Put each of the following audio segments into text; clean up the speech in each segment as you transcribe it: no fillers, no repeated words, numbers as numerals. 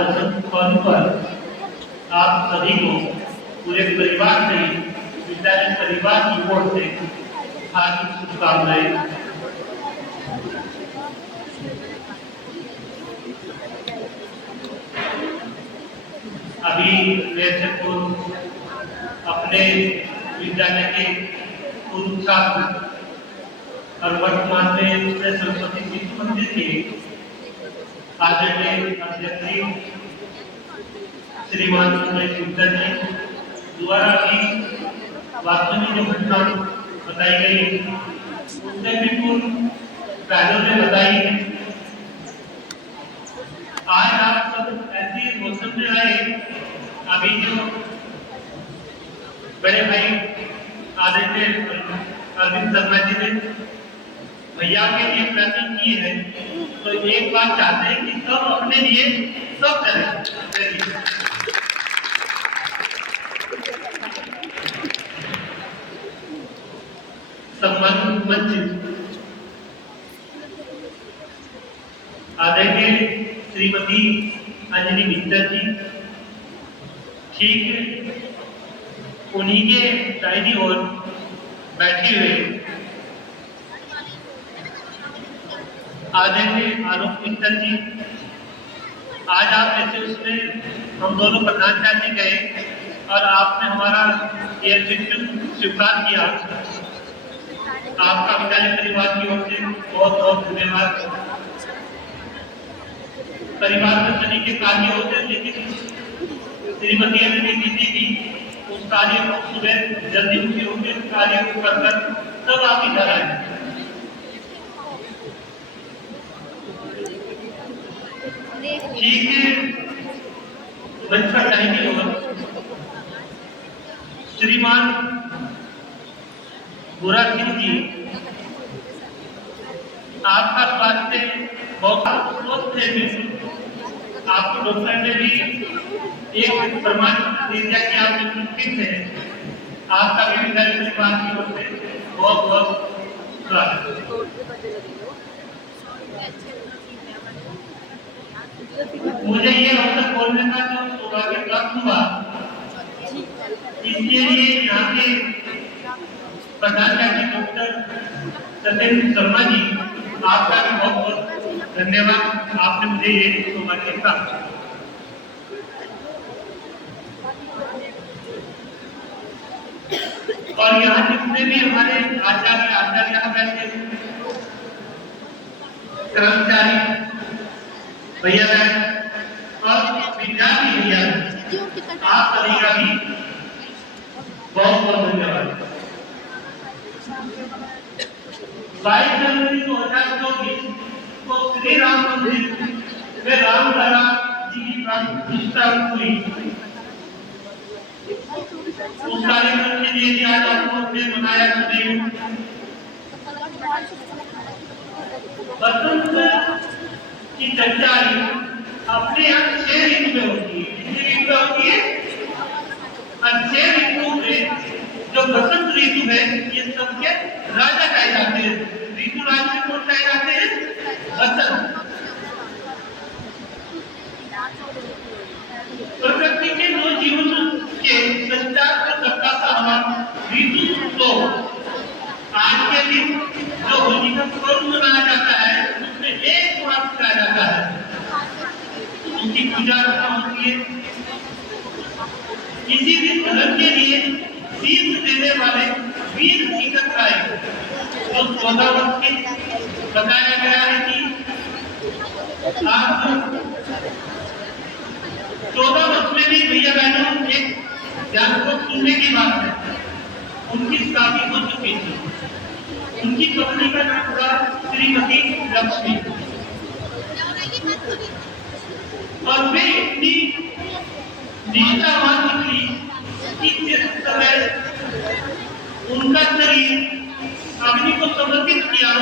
वसंत पर्व पर आप सभी को पूरे परिवार से, विद्यालय परिवार की ओर से हार्दिक शुभकामनाएं। अभी वैसे पूर्व अपने विद्यालय के पूर्व छात्र और वर्तमान में सरस्वती शिशु मंदिर के आदरणीय अध्यक्ष श्रीमान सुरेश गुप्ता जी द्वारा भी वास्तव में जो घटना बताई गई उससे बिल्कुल पहले में बताई। आज आप सब ऐसे मौसम में आए, अभी जो बड़े भाई आदित्य अरविंद शर्मा जी ने भैया के लिए प्लानिंग की है, तो एक बात चाहते हैं कि सब अपने लिए सब करें। सम्मानित मंच आदरणीय श्रीमती अंजलि मित्तल जी ठीक उन्हीं के दाहिनी ओर बैठे हुए आदरणीय आलोक मित्तल जी, आज आप ऐसे उसमें हम दोनों प्रधानाचार्य गए और आपने हमारा यह स्वीकार किया। आपका विद्यालय परिवार की ओर से बहुत बहुत धन्यवाद। परिवार में सभी के कार्य होते हैं, लेकिन श्रीमती अंजलि दीदी भी उस कार्य को सुबह जल्दी उठी होकर उस कार्य को कर सब आप इधर आए। ठीक है, मंच पर जाएंगे होगा श्रीमान बुरा सिंह जी, आपका स्वास्थ्य बहुत स्वस्थ है। आपको डॉक्टर ने भी एक प्रमाण दे दिया कि आप बिल्कुल फिट हैं। आपका भी विद्यालय परिवार की ओर से बहुत बहुत स्वागत। मुझे ये अवसर बोलने का जो सौभाग्य प्राप्त हुआ, इसके लिए यहाँ के प्रधानाचार्य डॉक्टर सत्येंद्र शर्मा जी, आपका भी बहुत बहुत धन्यवाद। आपने मुझे ये सौभाग्य प्राप्त। और यहाँ जितने भी हमारे आचार्य यहाँ बैठे कर्मचारी भैया और विद्यार्थी भैया, आप सभी का भी बहुत बहुत धन्यवाद। 22 जनवरी 2024 को श्री राम मंदिर में रामलला जी की प्राण प्रतिष्ठा हुई। उस कार्यक्रम के लिए भी आज आपको मनाया गया। बसंत की चर्चा अपने यहाँ 6 ऋतु में होती है। कितनी ऋतु होती है? 6 ऋतु में जो बसंत ऋतु है, ये सबके राजा कहे जाते हैं। ऋतु राज में कौन कहे जाते हैं? बसंत। प्रकृति के दो जीवन के संचार को करता सामान ऋतु को आज के दिन जो होली का पर्व मनाया जाता है, उसमें एक बार किया जाता है, उनकी पूजा अर्चना होती है। इसी दिन धर्म के लिए तीर्थ देने वाले वीर टीकक राय जो 14 वर्ष के बताया गया है कि आप 14 वर्ष में भी भैया बहनों एक ज्ञान को सुनने की बात है, उनकी शादी हो चुकी थी। उनकी पत्नी का नाम था श्रीमती लक्ष्मी, और वे इतनी निष्ठावान निकली कि जिस समय उनका शरीर अग्नि को समर्पित किया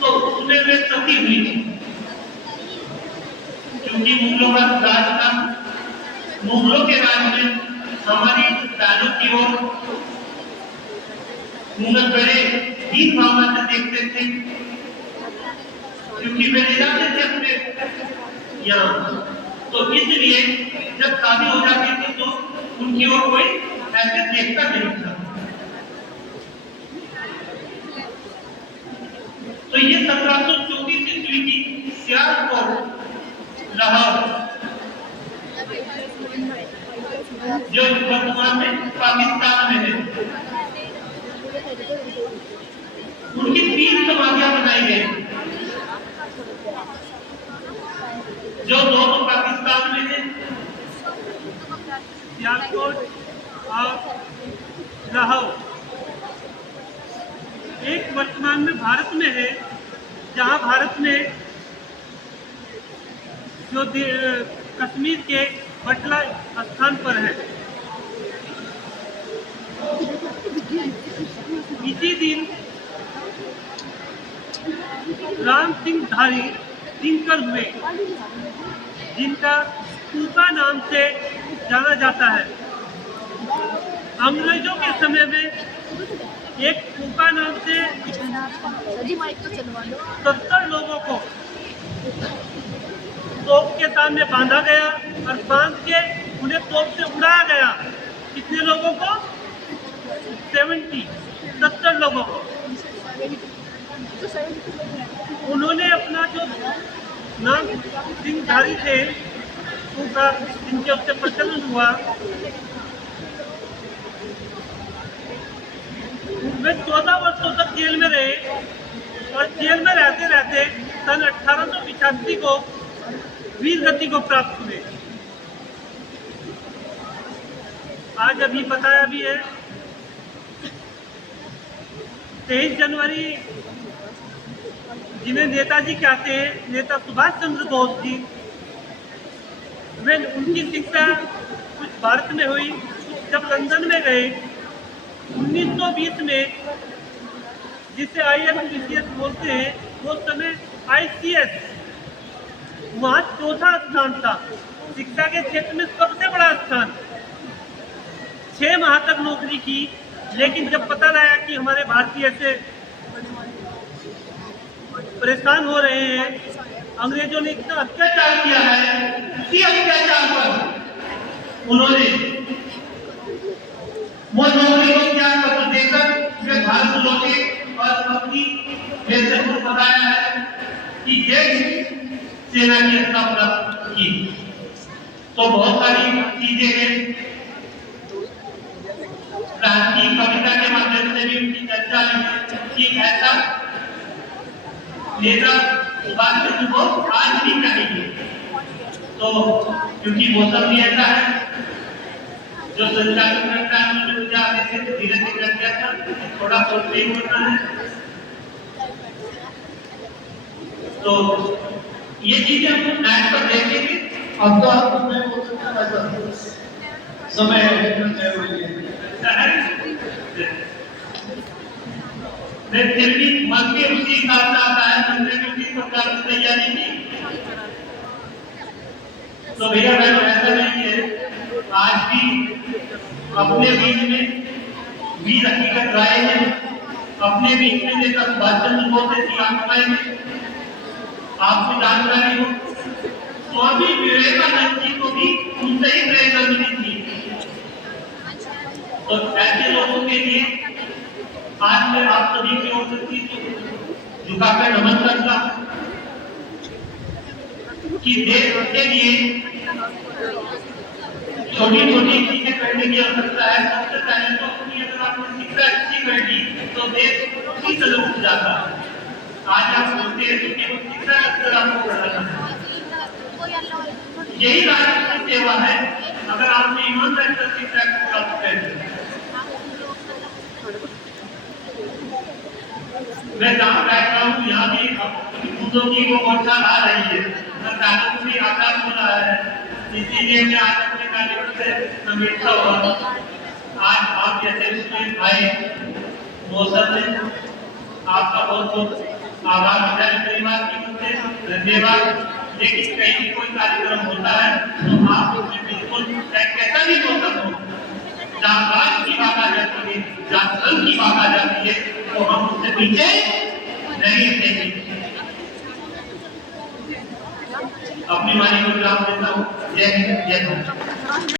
तो उसमें वे सती हुई थी। क्योंकि मुगलों का राज था, मुगलों के राज में हमारी दानों की ओर मुगल बड़े हीन भावना से देखते थे, क्योंकि वे ले जाते थे अपने यहाँ। तो इसलिए जब शादी हो जाती थी तो उनकी ओर कोई ऐसे देखता नहीं था। तो ये 1734 ईस्वी की सियालकोट लाहौर, जो वर्तमान में पाकिस्तान में है, उनकी 3 समाधियां बनाई गई, जो 2 तो पाकिस्तान में है, सियालकोट और लाहौर। एक वर्तमान में भारत में है, जहां भारत में जो कश्मीर के बटला स्थान पर है। इसी दिन राम सिंह धारी दिनकर हुए, जिनका कूका नाम से जाना जाता है। अंग्रेजों के समय में एक कूका नाम से 70 लोगों को तोप के सामने बांधा गया और बांध के उन्हें तोप से उड़ाया गया। कितने लोगों को? 70 लोगों को। उन्होंने अपना जो नाम सिंहधारी थे, उनका जिनके उससे प्रचलन हुआ, वे 14 वर्षों तक जेल में रहे और जेल में रहते रहते सन 1885 को वीर गति को प्राप्त हुए। आज अभी बताया भी है, 23 जनवरी जिन्हें नेताजी कहते हैं, नेता सुभाष चंद्र बोस जी, वे उनकी शिक्षा कुछ भारत में हुई, जब लंदन में गए 1920 में, जिसे INPCS बोलते हैं, वो समय ICS वहाँ 4था स्थान था, शिक्षा के क्षेत्र में सबसे बड़ा स्थान। 6 माह तक नौकरी की, लेकिन जब पता लगा कि हमारे भारतीय से परेशान हो रहे हैं, अंग्रेजों ने इतना अत्याचार किया है, उसी अत्याचार पर उन्होंने वो नौकरी को क्या कर देकर वे भारत लौटे और अपनी हैसियत को बताया है कि देश सेना की स्थापना की। तो बहुत सारी चीजें हैं, क्रांति कविता के माध्यम से भी उनकी चर्चा की। ऐसा नेता सुभाष चंद्र बोस आज भी कहेंगे। तो क्योंकि मौसम भी ऐसा है, जो संचालन करता है मुझे मुझे आगे से धीरे से कर दिया था, थोड़ा बहुत नहीं होता है। तो ये चीजें हम नेट पर देखेंगे। अब तो आपको मैं बोल सकता हूँ समय मैं फिर भी मन के उसी हिसाब से आता है, हमने भी उसी प्रकार की तैयारी की। तो भैया बहनों ऐसा नहीं है, आज भी अपने बीच में वीर हकीकत राय है, अपने बीच में नेता सुभाष चंद्र बोस ऐसी आत्माएं हैं। आपको जानकारी हो, स्वामी विवेकानंद जी को भी उनसे ही प्रेरणा मिली थी। तो ऐसे लोगों के लिए आज मैं आप सभी की ओर से झुकाकर नमन करता हूं कि देश के लिए छोटी छोटी चीजें करने की आवश्यकता है। सबसे पहले तो अपनी अगर आपने शिक्षा अच्छी कर दी तो देश उसी तरह उठ जाता है। आज आप बोलते हैं कि केवल शिक्षा स्तर आपको बढ़ाना है, यही राष्ट्र की सेवा है। अगर आपने ईमानदारी से शिक्षा प्राप्त कर, मैं जहाँ बैठ रहा हूँ यहाँ भी दूधों की वो बौछार आ रही है, कानून भी आकार हो रहा है, इसीलिए मैं आज अपने कार्यक्रम से समीक्षा हुआ। आज आप जैसे उसमें आए, मौसम में आपका बहुत बहुत आभार परिवार की ओर से धन्यवाद। लेकिन कहीं भी कोई कार्यक्रम होता है तो आप उसमें बिल्कुल कैसा भी मौसम हो, जहाँ राज की बात आ जाती है, जहाँ धर्म की बात आ जाती है, तो हम उससे पीछे नहीं हटेंगे। अपनी वाणी को विराम देता हूँ। जय हिंद, जय भारत।